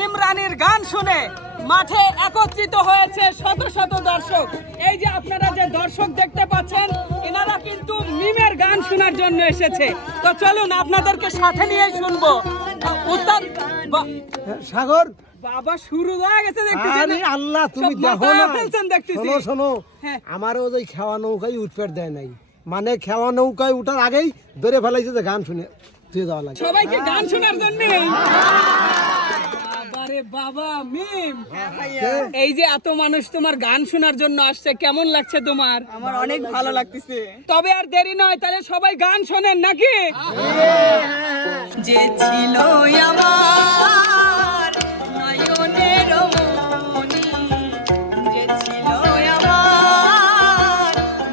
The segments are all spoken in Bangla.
মিম রানীর গান শুনে মাঠে একত্রিত হয়েছে শত শত দর্শক। এই যে আপনারা যে দর্শক দেখতে পাচ্ছেন, এনারা কিন্তু মিমের গান শোনার জন্য এসেছে। তো চলুন আপনাদেরকে সাথে নিয়ে শুনবো। উস্তাদ সাগর বাবা শুরু হয়ে গেছে দেখতেছি। আরে আল্লাহ, তুমি দেখো না, শোনো শোনো, আমারও ওই খেওয়া নৌকায় উঠপেট দেয় নাই, মানে খেওয়া নৌকায় উঠার আগেই ধরে ফেলাইছে যে গান শুনে তুই যাওয়া লাগে সবাইকে গান শোনার জন্য। আরে বাবা মিম, এই যে এত মানুষ তোমার গান শোনার জন্য আসছে, কেমন লাগছে তোমার? আমার অনেক ভালো লাগতেছে। তবে আর দেরি নয়, তাহলে সবাই গান শোনেন নাকি? যে ছিল আমার নয়নের মণি, যে ছিল আমার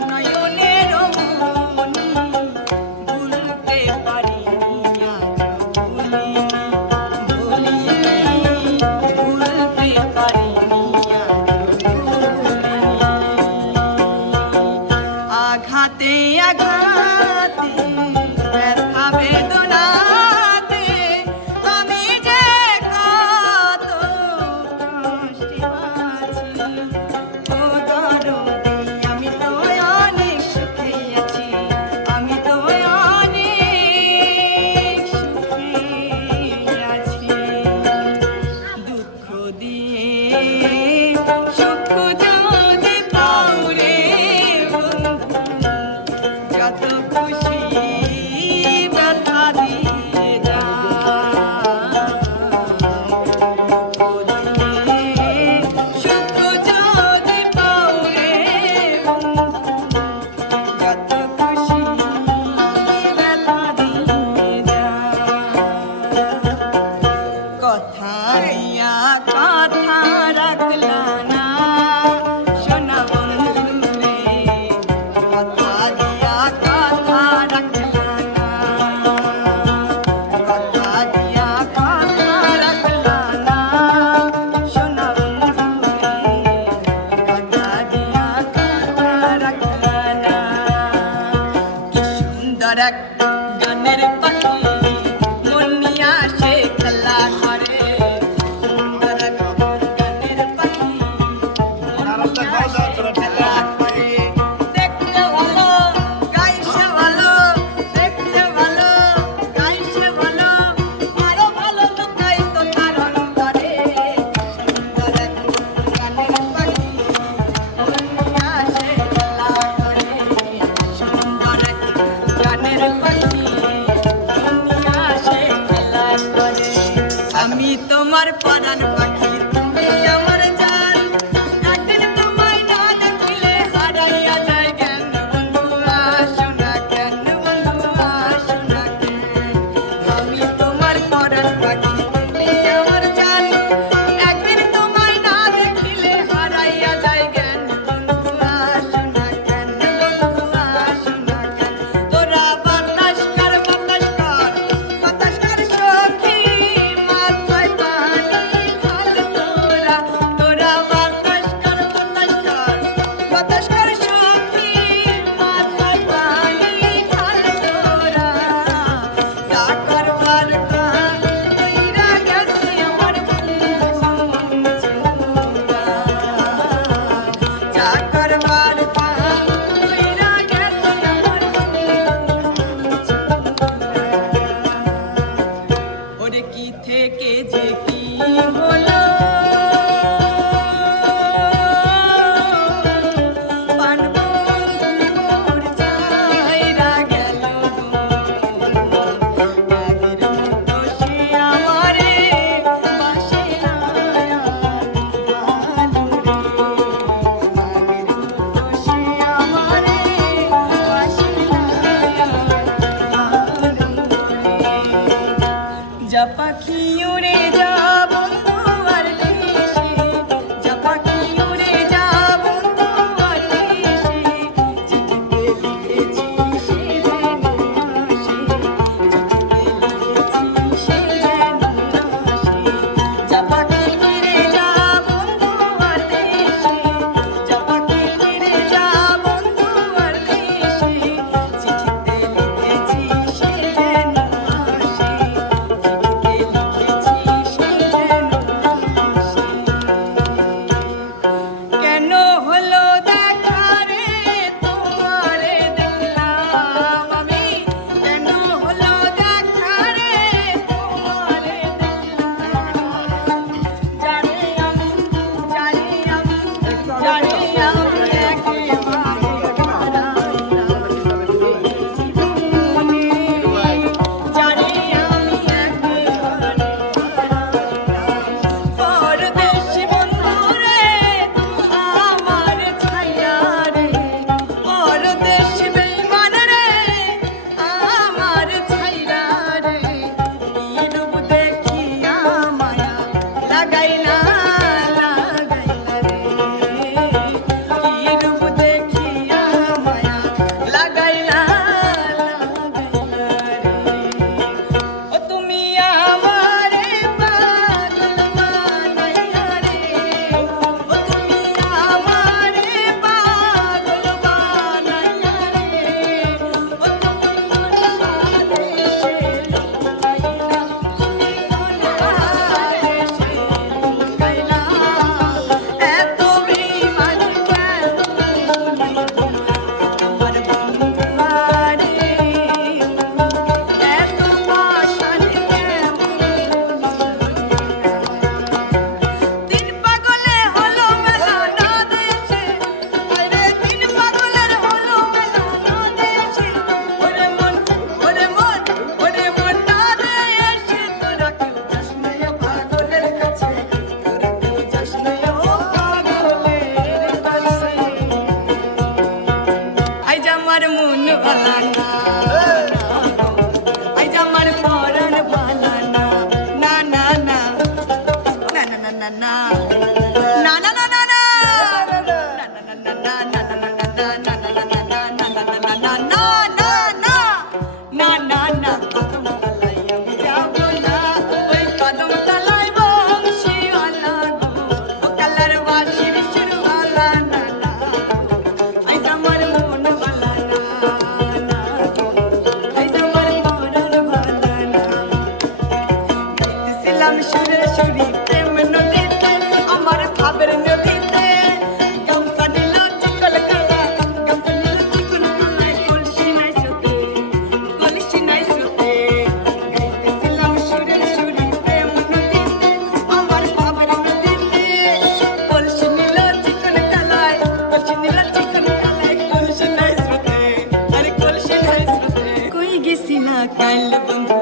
নয়নের মণি, ভুলতে পারিনি আজ ভুলিনি, ভুলতে পারিনি আজ আঘাতে আঘাতে ব্যথা বেদনাতে আমি যে কত কষ্টে আছি, ও দরদি আমি তো অনেক সুখে আছি, আমি তো অনেক সুখে আছি। দুঃখ দিয়ে সুখ যদি পাও রে বন্ধু, যত খুশি ব্যথা দিয়ে যা। সুখ যদি পাও রে বন্ধু, যত খুশি ব্যথা দিয়ে যা। কথা রাখলা না সোনা বন্ধু রে, কথা দিয়া কথা রাখলা না, কথা দিয়া কথা রাখলা না সোনা বন্ধু রে, কথা দিয়া কথা রাখলা না। কি সুন্দর এক গানের পাখি মন নিয়ে আসে খেলা করে, সুন্দর এক গানের পাখি মন নিয়ে আসে খেলা করে। দেখতে ভালো গাইছে ভালো, দেখতে ভালো গাইছে ভালো, আরো ভালো লুকাই তো তার অন্তরে। সুন্দর এক গানের পাখি মন নিয়ে আসে খেলা করে, সুন্দর এক গানের পাখি মন নিয়ে আসে খেলা করে। আমি তোমার পরাণ পাখি, তুমি আমার জান, একদিন তোমায় না দেখিলে হারাইয়া যায় জ্ঞান। বন্ধু আসো না কেন, বন্ধু আসো না কেন, আমি তোমার পরাণ পাখি, তুমি আমার জান, একদিন তোমায় না দেখিলে হারাইয়া যায় জ্ঞান। বন্ধু আসো না কেন, বন্ধু আসো না কেন, তোরা বাতাস কর বাতাস কর, বাতাস কর সখী মাথায় পানি ঢাল তোরা, তোরা বাতাস কর বাতাস কর, বাতাস কর সখী মাথায় পানি ঢাল তোরা। যা করবার কাজ কইরা গেছে আমার বন্ধু মনজুরা, যা করবার কাজ কইরা গেছে আমার বন্ধু মনজুরা। ওরে কি থেকে যে কি হলো, পানবন্ধু মোর ছাইরা গেল গো, আগের মতো সে আমারে বাসে না ভালো রে, আগের মতো সে আমারে বাসে না ভালো রে। যা পাখি উড়ে যা বন্ধু আর দেশে, যা পাখি উড়ে যা বন্ধু আর দেশে, চিঠিতে লিখেছি সে যেন আসে, চিঠিতে লিখেছি সে যেন আসে। যা পাখি উড়ে যা বন্ধু আর দেশে, যা পাখি উড়ে যা বন্ধু আর দেশে, চিঠিতে লিখেছি সে যেন আসে, চিঠিতে লিখেছি সে কাল বন্ধু